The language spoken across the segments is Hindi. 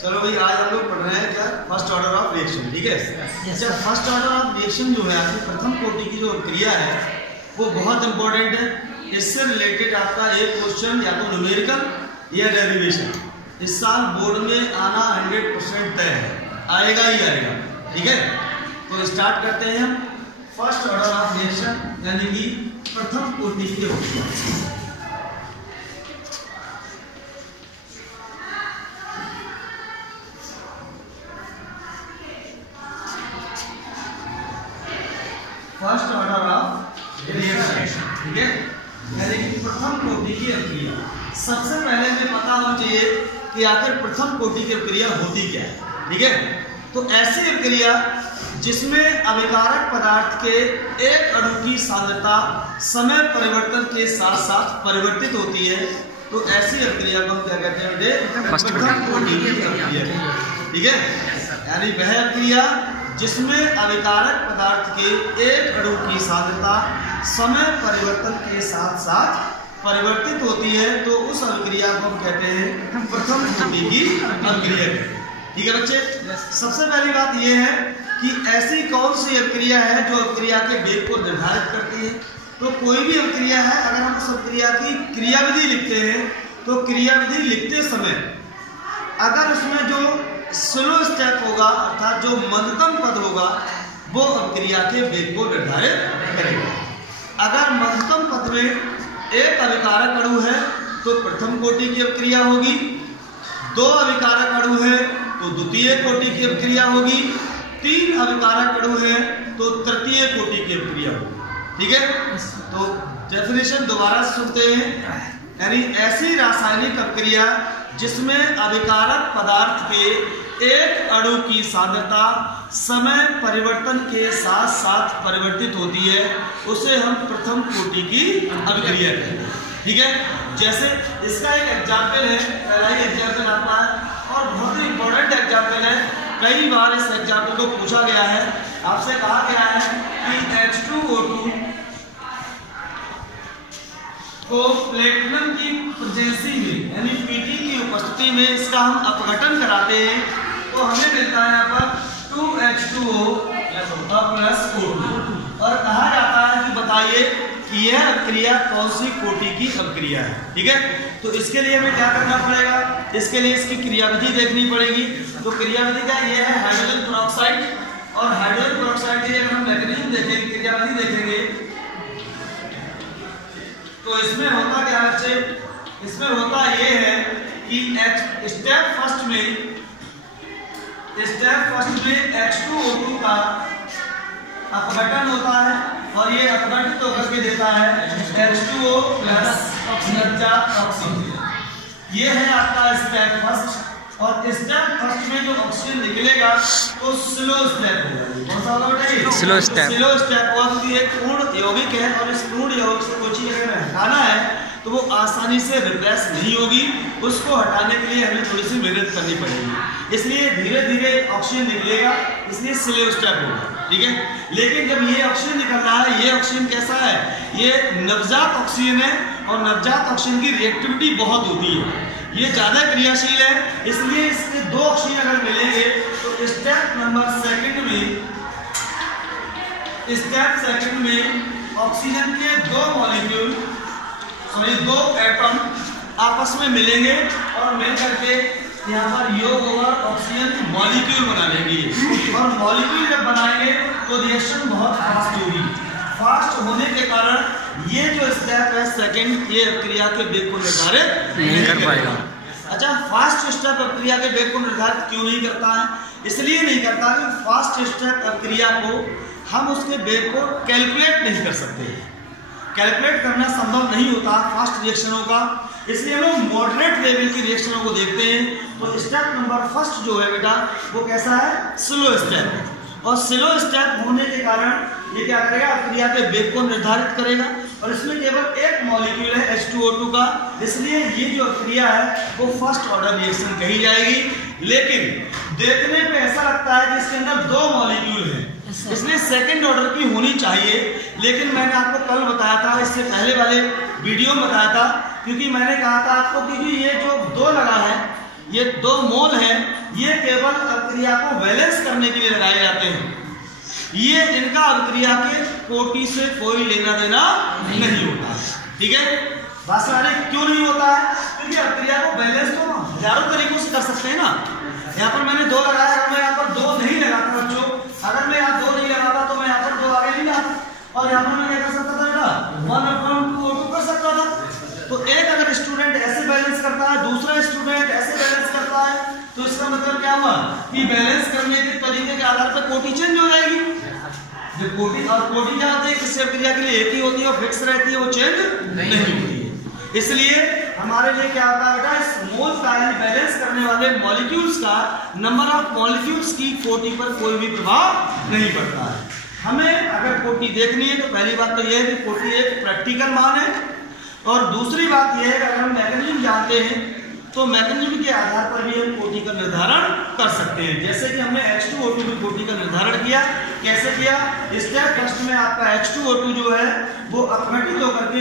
चलो भाई, आज हम लोग पढ़ रहे हैं क्या, फर्स्ट ऑर्डर ऑफ रिएक्शन। ठीक है। अच्छा, फर्स्ट ऑर्डर ऑफ रिएक्शन जो है आपकी प्रथम कोटि की जो क्रिया है वो बहुत इंपॉर्टेंट है। इससे रिलेटेड आपका एक क्वेश्चन या तो न्यूमेरिकल या डेरिवेशन इस साल बोर्ड में आना 100% तय है, आएगा ही आएगा। ठीक है, तो स्टार्ट करते हैं हम फर्स्ट ऑर्डर ऑफ रिएक्शन यानी कि प्रथम कोटि की reaction. First order of reaction, ठीक है, यानी कि प्रथम कोटि की अभिक्रिया। सबसे पहले हमें पता होना चाहिए कि आखिर प्रथम कोटि की अभिक्रिया होती क्या है। ठीक है, तो ऐसी अभिक्रिया जिसमें अभिकारक पदार्थ के एक अणु की सांद्रता समय परिवर्तन के साथ साथ परिवर्तित होती है, तो ऐसी अभिक्रिया को हम क्या कहते हैं, प्रथम कोटि की अभिक्रिया। ठीक है, यानी वह अभिक्रिया जिसमें अभिकारक पदार्थ के एक अणु की सांद्रता समय परिवर्तन के साथ साथ परिवर्तित होती है, तो उस अभिक्रिया को हम कहते हैं प्रथम कोटि की अभिक्रिया। ठीक है बच्चे, सबसे पहली बात यह है कि ऐसी कौन सी अभिक्रिया है जो अभिक्रिया के वेग को निर्धारित करती है। तो कोई भी अभिक्रिया है, अगर हम उस अभिक्रिया की क्रियाविधि लिखते हैं तो क्रियाविधि लिखते समय अगर उसमें जो स्लो स्टेप होगा अर्थात जो मंदतम पद होगा वो अभिक्रिया के वेग को निर्धारित करेगा। अगर मंदतम पद में एक अभिकारक अणु है तो प्रथम कोटि की अभिक्रिया होगी, दो अभिकारक अणु है तो द्वितीय कोटि की अभिक्रिया होगी, तीन अभिकारक अणु है तो तृतीय कोटि की अभिक्रिया होगी। ठीक है, तो डेफिनेशन दोबारा सुनते हैं, यानी ऐसी रासायनिक अभिक्रिया जिसमें अभिकारक पदार्थ के एक अणु की सांद्रता समय परिवर्तन के साथ साथ परिवर्तित होती है, उसे हम प्रथम कोटि की अभिक्रिया कहते हैं। ठीक है, जैसे इसका एक एग्जाम्पल है, पहला ही एग्जाम्पल आपका है और बहुत ही इंपॉर्टेंट एग्जाम्पल है। कई बार इस एग्जाम्पल को पूछा गया है, आपसे कहा गया है कि H2O2 को प्लेटिनम की प्रेजेंसी में यानी Pt की उपस्थिति में इसका हम अपघटन कराते हैं तो हमें मिलता है यहाँ पर 2H2O प्लस O2 और कहा जाता है कि बताइए कि यह अभिक्रिया कौन सी कोटि की अभिक्रिया है। ठीक है, तो इसके लिए हमें क्या करना पड़ेगा, इसके लिए इसकी क्रियाविधि देखनी पड़ेगी। तो क्रियाविधि का यह है हाइड्रोजन पेरोक्साइड, और हाइड्रोजन पेरोक्साइड की अगर हम मैकेनिज्म देखेंगे, क्रियाविधि देखेंगे तो इसमें होता क्या बच्चे, इसमें होता ये है कि स्टेप फर्स्ट में H2O2 का अपघटन होता है और ये अपघटित होकर के देता है H2O प्लस ऑक्सीजन। ये है आपका स्टेप फर्स्ट, और स्टेप फर्स्ट में जो ऑक्सीजन निकलेगा तो स्लो स्टेप होगा। कौन सा होगा बेटा, स्लो स्टेप। और एक पूर्ण यौगिक है और इस पूर्ण यौगिक से कोई चीज अगर हटाना है तो वो आसानी से रिप्लेस नहीं होगी, उसको हटाने के लिए हमें थोड़ी सी मेहनत करनी पड़ेगी, इसलिए धीरे धीरे ऑक्सीजन निकलेगा, इसलिए स्लो स्टेप होगा। ठीक है, लेकिन जब ये ऑक्सीजन निकल रहा है, ये ऑक्सीजन कैसा है, ये नवजात ऑक्सीजन है और नवजात ऑक्सीजन की रिएक्टिविटी बहुत होती है, ये ज्यादा क्रियाशील है, इसलिए इसके दो ऑक्सीजन अगर मिलेंगे तो स्टेप नंबर सेकंड में ऑक्सीजन के दो एटम आपस में मिलेंगे और मिल करके यहाँ पर योग और ऑक्सीजन मॉलिक्यूल बना लेंगे, और मॉलिक्यूल जब बनाएंगे तो रिएक्शन बहुत फास्ट होगी। फास्ट होने के कारण ये जो स्टेप है सेकंड, ये क्रिया के वेग को निर्धारित नहीं कर पाएगा। अच्छा, फास्ट स्टेप अभिक्रिया के वेग को निर्धारित क्यों नहीं करता है, इसलिए नहीं करता कि फास्ट स्टेप अभिक्रिया को हम उसके वेग को कैलकुलेट नहीं कर सकते, कैलकुलेट करना संभव नहीं होता फास्ट रिएक्शनों का, इसलिए हम लोग मॉडरेट लेवल की रिएक्शनों को देखते हैं। तो स्टेप नंबर फर्स्ट जो है बेटा वो कैसा है, स्लो स्टेप, और स्लो स्टेप होने के कारण ये क्या करेगा, अभिक्रिया के वेग को निर्धारित करेगा, और इसमें केवल एक मॉलिक्यूल है H2O2 का, इसलिए ये जो अभिक्रिया है वो फर्स्ट ऑर्डर रिएक्शन कही जाएगी। लेकिन देखने पे ऐसा लगता है कि इसके अंदर दो मॉलिक्यूल हैं, इसलिए सेकंड ऑर्डर की होनी चाहिए, लेकिन मैंने आपको कल बताया था, इससे पहले वाले वीडियो में बताया था, क्योंकि मैंने कहा था आपको कि ये जो दो लगा है ये 2 मोल है, ये केवल अभिक्रिया को बैलेंस करने के लिए लगाए जाते हैं। ये इनका अभिक्रिया के कोटि से कोई लेना देना नहीं होता है। ठीक है, बात समझ क्यों नहीं होता है? क्योंकि अभिक्रिया को बैलेंस तो हजारों तरीकों से कर सकते हैं ना। यहाँ पर मैंने 2 लगाया, अगर मैं यहाँ पर 2 नहीं लगाता बच्चों, अगर मैं यहाँ 2 नहीं लगाता तो मैं यहाँ पर 2 आगे नहीं लाता, और यहाँ पर मैं क्या कर सकता था बेटा 1/2 कर सकता था। तो एक अगर स्टूडेंट ऐसे बैलेंस करता है, दूसरा स्टूडेंट ऐसे बैलेंस करता है, तो इसका मतलब क्या हुआ कि बैलेंस करने के तरीके के आधार पर कोटि चेंज हो जाएगी। जो कोटि और कोटि क्या होती है, किसी अभिक्रिया के लिए एक ही होती है और फिक्स रहती है, वो चेंज नहीं होती है। इसलिए हमारे लिए क्या होता है बेटा, इस मोल का यानी बैलेंस करने वाले मॉलिक्यूल्स का नंबर ऑफ मॉलिक्यूल्स की कोटि पर कोई भी प्रभाव नहीं पड़ता है। हमें अगर कोटि देखनी है तो पहली बात तो यह है कि कोटि एक प्रैक्टिकल मान है, और दूसरी बात यह है कि अगर हम मैकेनिज्म जानते हैं तो मैकेनिज्म के आधार पर भी हम कोटि का निर्धारण कर सकते हैं। जैसे कि हमने H2O2 की कोटि का निर्धारण किया। कैसे किया? स्टेप फर्स्ट में आपका H2O2 जो है वो अपघटित होकर के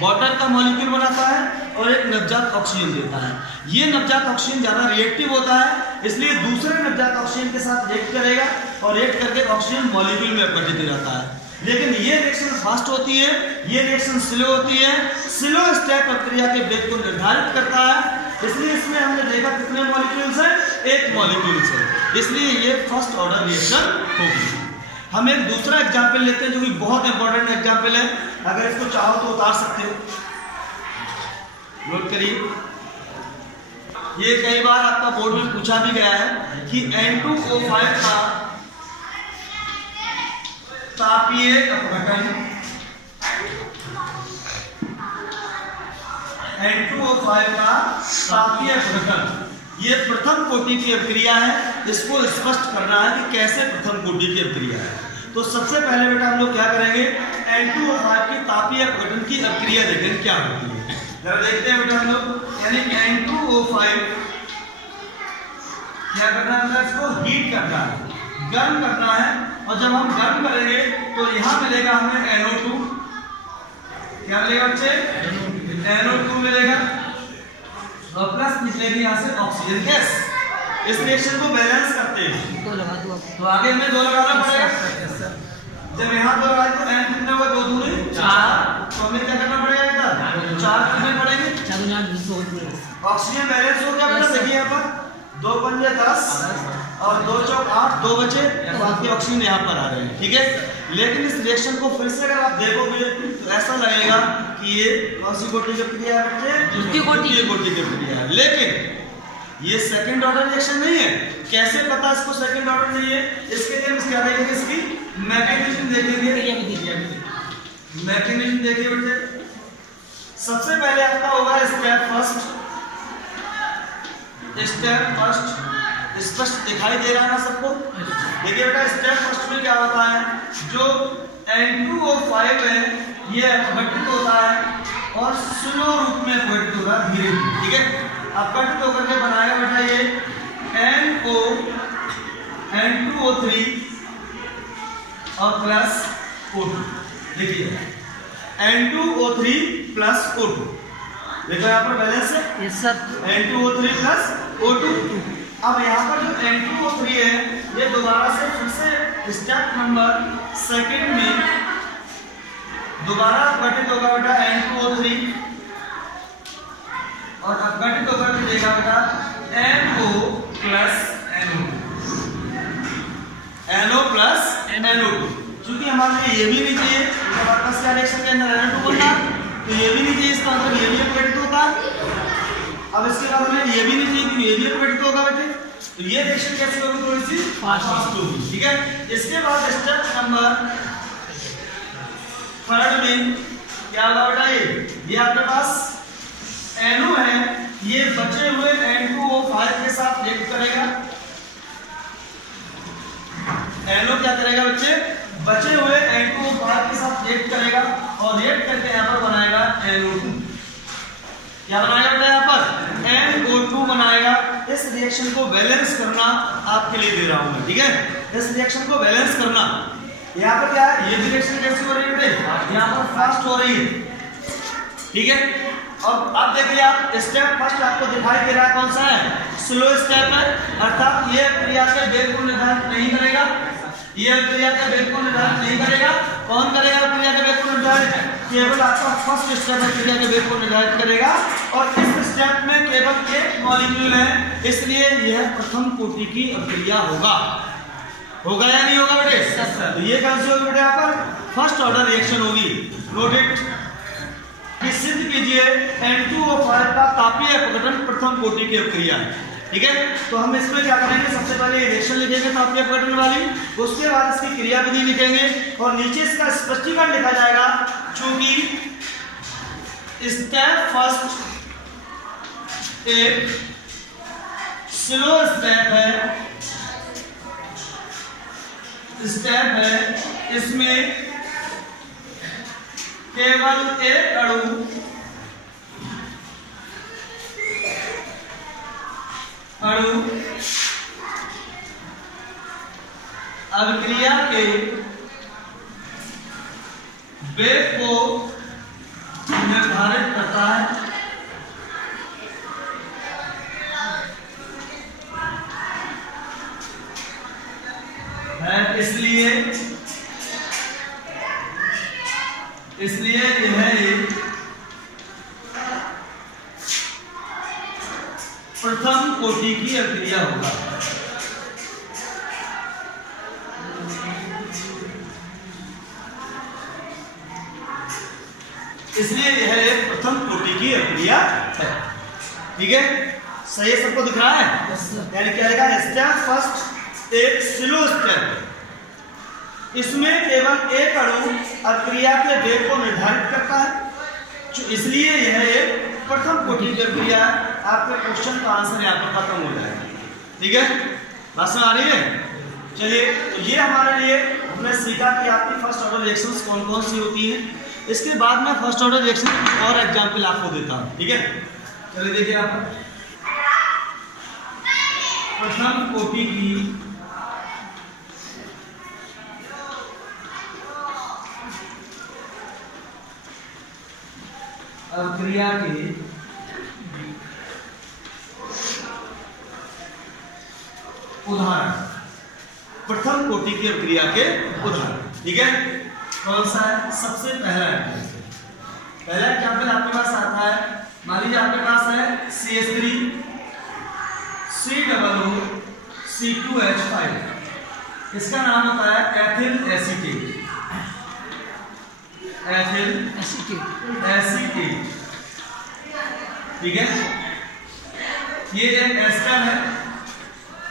वाटर का मॉलिक्यूल बनाता है और एक नवजात ऑक्सीजन देता है। ये नवजात ऑक्सीजन ज्यादा रिएक्टिव होता है, इसलिए दूसरे नवजात ऑक्सीजन के साथ रिएक्ट करेगा और रिएक्ट करके ऑक्सीजन मॉलिक्यूल में अपघटित हो जाता है। लेकिन ये रिएक्शन फास्ट होती है, ये रिएक्शन स्लो होती है। स्लो स्टेप प्रक्रिया के वेग को निर्धारित करता है, इसलिए इसमें हमने देखा कितने मॉलिक्यूल्स हैं, 1 मॉलिक्यूल्स है, इसलिए ये फर्स्ट ऑर्डर रिएक्शन होगी। हम एक दूसरा एग्जाम्पल लेते हैं जो कि बहुत इंपॉर्टेंट एग्जाम्पल है, अगर इसको चाहो तो उतार सकते हो, नोट करिए। ये कई बार आपका बोर्ड में पूछा भी गया है कि N2O5 का तापीय अपघटन, N2O5 का तापीय अपघटन, ये प्रथम कोटि की अभिक्रिया है। इसको स्पष्ट करना है कि कैसे प्रथम कोटि की अभिक्रिया है। तो सबसे पहले बेटा हम लोग क्या करेंगे, N2O5 की तापीय अपघटन की अभिक्रिया देखें क्या होती है। जरा देखते हैं बेटा हम लोग, यानी N2O5 क्या करना है, इसको हीट करना है, गर्म करना है, और जब हम गर्म करेंगे तो यहाँ मिलेगा हमें NO2, क्या मिलेगा बच्चे, NO2 मिलेगा, और प्लस निकलेगी यहाँ से ऑक्सीजन गैस। इस रिएक्शन को बैलेंस करते हैं तो आगे हमें 2 लगाना पड़ेगा। जब यहाँ 2 लगाए तो N कितने हुआ, 2 दूनी 4, तो हमें क्या करना पड़ेगा इधर 4 करने पड़ेंगे। ऑक्सीजन बैलेंस हो गया बेटा, देखिए यहाँ पर 2 पंजे 10 और 2 चौक 8, 2 बचे, तो आपके ऑक्सीजन यहाँ पर आ रहे हैं। ठीक है, लेकिन इस रिएक्शन को फिर से अगर आप देखोगे तो ऐसा लगेगा कि ये कौन सी कोटि की प्रक्रिया है बच्चे, द्वितीय कोटि की प्रक्रिया है। लेकिन ये सेकंड ऑर्डर रिएक्शन नहीं है। कैसे पता इसको सेकंड ऑर्डर नहीं है? इसके लिए हम क्या देखेंगे, इसकी मैकेनिज्म देखेंगे। मैकेनिज्म देखिए बेटे, सबसे पहले आपका होगा स्टेप फर्स्ट। स्पष्ट दिखाई दे रहा है ना सबको? देखिए बेटा, स्टेप फर्स्ट में क्या होता है, जो N2O5 है ये अपघटित होता है और स्लो रूप में अपघटित होता है, धीरे धीरे। ठीक है, अपघटित होकर के बनाएगा बेटा ये N2O3 और प्लस O2। देखिए N2O3 प्लस O2, देखो यहाँ पर बैलेंस है, N2O3 प्लस O2। अब यहाँ पर जो N2O3 है ये दोबारा से फिर से स्टेप नंबर सेकंड में दोबारा अपघटित होगा बेटा N2O3 और अपघटित होकर के देगा बेटा NO प्लस NO2। क्योंकि हमारे लिए ये भी नहीं चाहिए, हमारे पास क्या रिएक्शन के अंदर NO2 बनता है, तो ये भी नहीं चाहिए, इसका मतलब ये भी अपघटित होता है। अब इसके बाद हमें ये भी नहीं चाहिए कि ये भी अपघटित होगा बेटे, तो ये रिएक्शन कैसे होगी, थोड़ी सी फास्ट होगी। ठीक है, इसके बाद स्टेप नंबर थर्ड में क्या होगा बेटा, ये आपके पास NO है, ये बचे हुए N2O5 के साथ रिएक्ट करेगा। NO क्या करेगा बच्चे, बचे हुए N2O5 के साथ रिएक्ट करेगा और रिएक्ट करके यहाँ पर बनाएगा NO2। क्या बनाएगा बेटा, यहाँ पर NO2 बनाएगा। इस रिएक्शन को बैलेंस करना आपके लिए दे रहा हूं मैं। ठीक है, इस रिएक्शन को बैलेंस करना। यहाँ पर क्या है, ये रिएक्शन कैसी हो रही है बेटे, यहाँ पर फास्ट हो रही है। ठीक है, और अब देखिए आप स्टेप फर्स्ट आपको दिखाई दे रहा है कौन सा है, स्लो स्टेप है, अर्थात ये क्रिया के वेग को निर्धारित नहीं करेगा, ये क्रिया के वेग को निर्धारित नहीं करेगा। कौन करेगा क्रिया के वेग को निर्धारित? केवल आपका फर्स्ट स्टेप है क्रिया के वेग को निर्धारित करेगा, और इस स्टेप में केवल एक मॉलिक्यूल है, इसलिए यह प्रथम कोटि की अभिक्रिया होगा। होगा या नहीं होगा बेटे? तो ये कौन सी होगी बेटे? यहाँ पर फर्स्ट ऑर्डर रिएक्शन होगी। नोट इट कि सिद्ध कीजिए N2O5 का तापीय अपघटन प्रथम कोटि की अभिक्रिया है। ठीक है, तो हम इसमें क्या करेंगे, सबसे पहले रिएक्शन लिखेंगे तापीय अपघटन वाली, उसके बाद इसकी क्रियाविधि लिखेंगे और नीचे इसका स्पष्टीकरण लिखा जाएगा। चूंकि स्टेप फर्स्ट एक स्लो स्टेप है, इसमें केवल एक अणु अभिक्रिया के वेग को निर्धारित करता है, इसलिए यह एक प्रथम कोटि की अभिक्रिया होगा। इसलिए यह एक प्रथम कोटि की अभिक्रिया है। ठीक है, सही है, सबको दिख रहा है? यानी क्या आएगा, स्टेप फर्स्ट एक स्लो स्टेप, इसमें केवल एक अणु अभिक्रिया के वेग को निर्धारित करता है, इसलिए यह एक प्रथम कोटि की अभिक्रिया है। आपके क्वेश्चन का आंसर यहाँ पर खत्म हो जाएगा। ठीक है, बात समझ आ रही है? चलिए, तो ये हमारे लिए हमने सीखा कि आपकी फर्स्ट ऑर्डर रिएक्शंस कौन कौन सी होती हैं। इसके बाद मैं फर्स्ट ऑर्डर रिएक्शन की और एग्जाम्पल आपको देता हूँ। ठीक है, चलिए देखिए आप प्रथम कोटि की अभिक्रिया के उदाहरण, प्रथम कोटि की अभिक्रिया के उदाहरण। ठीक है, कौन सा है? सबसे पहला एग्जाम्पल आपके पास आता है, मान लीजिए आपके पास है CH3 COO C2H5, इसका नाम होता है एथिल एसीटेट। ठीक है, ये एक एस्टर है।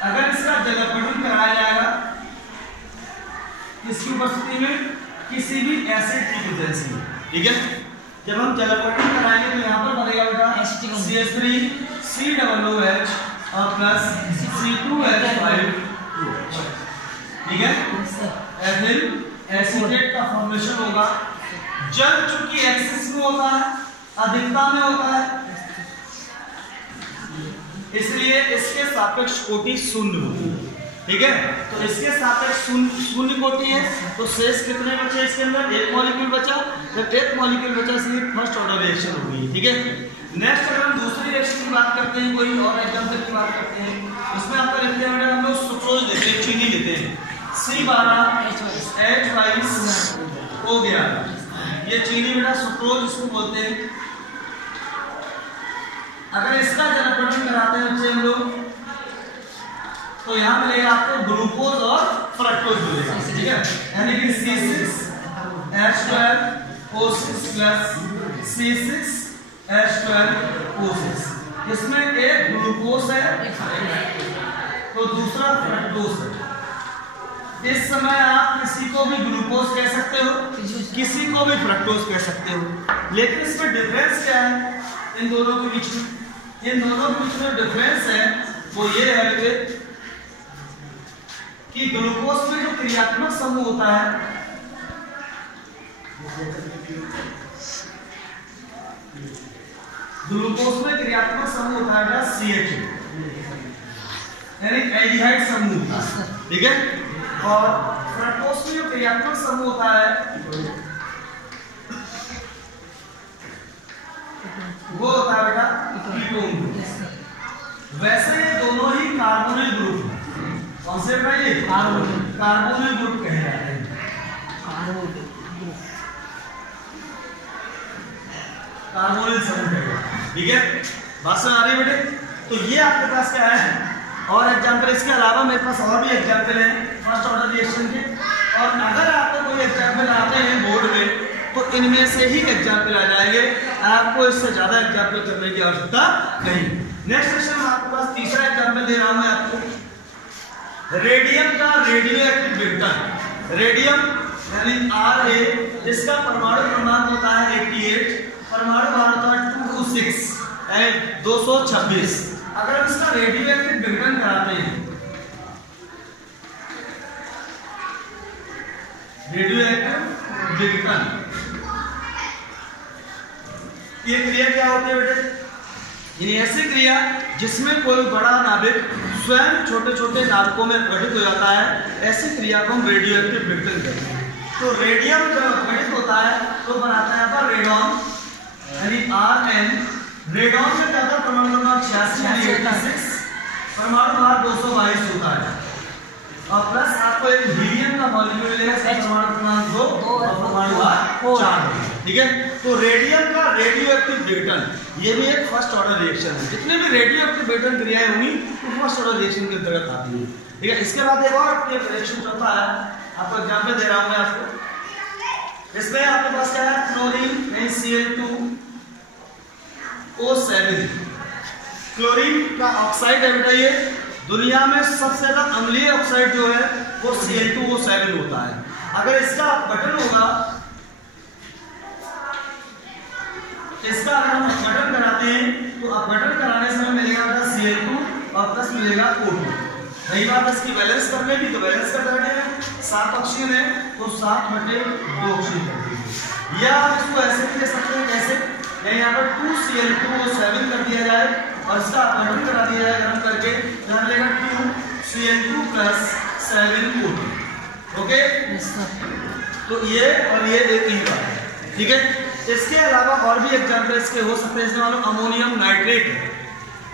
अगर इसका जलपटन कराया जाएगा इसकी उपस्थिति में किसी भी एसिड की वजह से, ठीक है, जब हम जलपटन कराएंगे तो यहाँ पर बनेगा बेटा CH3 COOH और प्लस C2H5, ठीक है, एथिल एसीटेट का फॉर्मेशन होगा। जल चूंकि एक्सिस में होता है, अधिकता में होता है, इसलिए इसके सापेक्ष कोटि शून्य होती है। ठीक है, तो इसके सापेक्ष शून्य कोटि है, तो शेष कितने बचे इसके अंदर? एक मॉलिक्यूल बचा। जब एक मॉलिक्यूल बचा इसलिए फर्स्ट ऑर्डर रिएक्शन होगी। ठीक है, नेक्स्ट अगर हम दूसरी रिएक्शन की बात करते हैं, कोई और एग्जांपल की बात करते हैं, उसमें आपका लिखते हैं हम लोग सुक्रोज लेते हैं, चीनी लेते हैं, C12H22 हो गया, ये चीनी बेटा सुक्रोज इसको बोलते हैं। अगर इसका जलपटन कराते हैं बच्चे हम लोग, तो यहाँ मिलेगा आपको ग्लूकोज और फ्रक्टोज मिलेगा। ठीक है, यानी कि C6H12O6 प्लस C6H12O6, इसमें एक ग्लूकोज है तो दूसरा फ्रक्टोज है। इस समय आप किसी को भी ग्लूकोज कह सकते हो, किसी को भी फ्रक्टोज कह सकते हो, लेकिन इसमें डिफरेंस क्या है इन दोनों के बीच में? इन दोनों के बीच में डिफरेंस है वो ये है कि ग्लूकोज में जो क्रियात्मक समूह होता है, ग्लूकोज में क्रियात्मक समूह होता है CH, यानी एल्डिहाइड समूह होता है। ठीक है, और फ्रक्टोज में जो क्रियात्मक समूह होता है वो होता है बेटा कीटोन ग्रुप। वैसे ये दोनों ही कार्बोनिल ग्रुप हैं। कौन से बेटा ये कार्बोनिल ग्रुप कहे जाते हैं। कार्बोनिल समूह कहे जाते हैं। ठीक है, बात समझ आ रही है बेटे? तो ये आपके पास क्या है और एग्जाम्पल। इसके अलावा मेरे पास और भी एग्जाम्पल हैं फर्स्ट ऑर्डर रिएक्शन के, और अगर आपको कोई एग्जाम्पल आते हैं बोर्ड में तो इनमें से ही एग्जाम्पल आ जाएंगे, आपको इससे ज्यादा एग्जाम्पल करने की आवश्यकता नहीं। नेक्स्ट क्वेश्चन में आपके पास तीसरा एग्जाम्पल दे रहा हूं मैं आपको, रेडियम का रेडियो एक्टिव विघटन। रेडियम यानी Ra, इसका परमाणु क्रमांक होता है 88, परमाणु भार होता है 226 एंड 226। अगर हम इसका रेडियो एक्टिव विघटन कराते हैं, रेडियो एक्टिव विघटन, ये क्रिया क्या होती है बेटे? यानी ऐसी क्रिया जिसमें कोई बड़ा नाभिक स्वयं छोटे छोटे नाभिकों में गठित हो जाता है, ऐसी क्रिया को हम रेडियो एक्टिव विघटन कहते हैं। तो रेडियम जब गठित होता है तो बनाता है पर रेडॉन यानी Rn। रेडॉन में क्या था? परमाणु क्रमांक 86, परमाणु भार 222 होता है, और प्लस आपको एक हीलियम का मॉलिक्यूल मिलेगा, परमाणु क्रमांक 2 और परमाणु भार 4। ठीक है, तो रेडियम का रेडियो एक्टिव विघटन ये भी एक फर्स्ट ऑर्डर रिएक्शन है। जितने भी रेडियो एक्टिव विघटन क्रियाएं होंगी वो फर्स्ट ऑर्डर रिएक्शन के अंतर्गत आती है। ठीक है, इसके बाद एक और रिएक्शन चलता है, आपको एग्जांपल दे रहा हूं मैं आपको। इसमें आपके पास क्या है? Chlorine Cl2O7। क्लोरीन का ऑक्साइड है बेटा। ये दुनिया में सबसे ज्यादा अम्लीय ऑक्साइड जो है वो Cl2O7 होता है। अगर इसका अपघटन होगा, इसका अगर हम अपघटन कराते हैं तो अपघटन कराने से हमें मिलेगा बेटा Cl2 और प्लस मिलेगा O2। रही बात इसकी बैलेंस करने की, तो बैलेंस कर देंगे, 7 ऑक्सीजन है तो 7/2 ऑक्सीजन कर दीजिए। या आप इसको ऐसे भी ले सकते हैं, कैसे? यहाँ पर 2Cl2O7 कर दिया जाए और इसका अपघटन करा दिया जाए गरम करके, यहाँ मिलेगा 2Cl2 + 7O2। ओके, तो ये और ये एक ही बात है। ठीक है, इसके अलावा और भी एग्जाम्पल इसके हो सकते हैं। इसमें मानो अमोनियम नाइट्रेट है,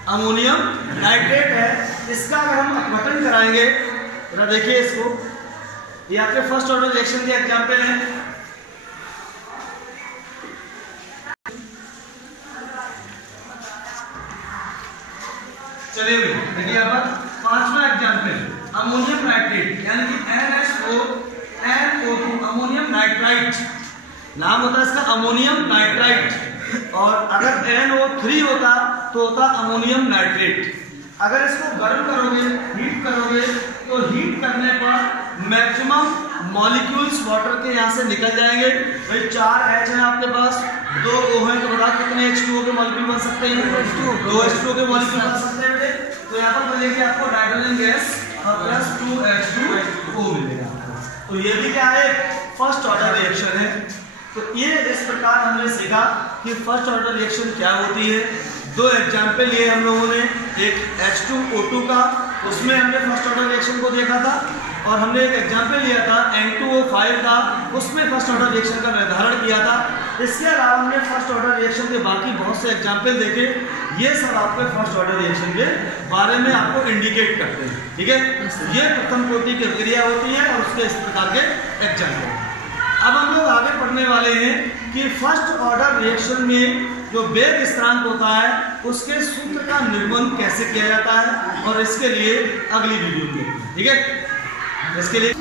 अमोनियम नाइट्रेट है, इसका अगर हम अपघटन कराएंगे, जरा देखिए इसको, ये आपके फर्स्ट ऑर्डर रिएक्शन के एग्जाम्पल है। चलिए देखिए यहाँ पर पांचवा एग्जाम्पल अमोनियम नाइट्रेट यानी कि NH4NO2 अमोनियम नाइट्राइट नाम होता है इसका, अमोनियम नाइट्राइट। और अगर NO3 होता तो होता अमोनियम नाइट्रेट। अगर इसको गर्म करोगे, हीट करोगे, तो हीट करने पर मैक्सिमम मॉलिक्यूल्स वाटर के यहाँ से निकल जाएंगे। भाई 4 H है आपके पास, 2 O है, तो बताओ कितने H2O के मॉलिक्यूल बन सकते हैं? 2 H2O के मॉलिक्यूल बन सकते हैं। तो यहाँ पर मिलेगी आपको नाइट्रोजन गैस और प्लस 2 H2O मिलेगा। तो ये भी क्या है? फर्स्ट ऑर्डर रिएक्शन है। तो ये इस प्रकार हमने सीखा कि फर्स्ट ऑर्डर रिएक्शन क्या होती है। 2 एग्जाम्पल लिए हम लोगों ने, एक H2O2 का, उसमें हमने फर्स्ट ऑर्डर रिएक्शन को देखा था, और हमने एक एग्जाम्पल लिया था N2O5 का, उसमें फर्स्ट ऑर्डर रिएक्शन का निर्धारण किया था। इसके अलावा हमने फर्स्ट ऑर्डर रिएक्शन के बाकी बहुत से एग्जाम्पल देखे। ये सब आपके फर्स्ट ऑर्डर रिएक्शन के बारे में आपको इंडिकेट करते हैं। ठीक है, ये प्रथम कोटि की क्रिया होती है और उसके इस प्रकार के एग्जाम्पल। अब हम लोग आगे पढ़ने वाले हैं कि फर्स्ट ऑर्डर रिएक्शन में जो वेग स्थिरांक होता है उसके सूत्र का निर्माण कैसे किया जाता है, और इसके लिए अगली वीडियो में। ठीक है, इसके लिए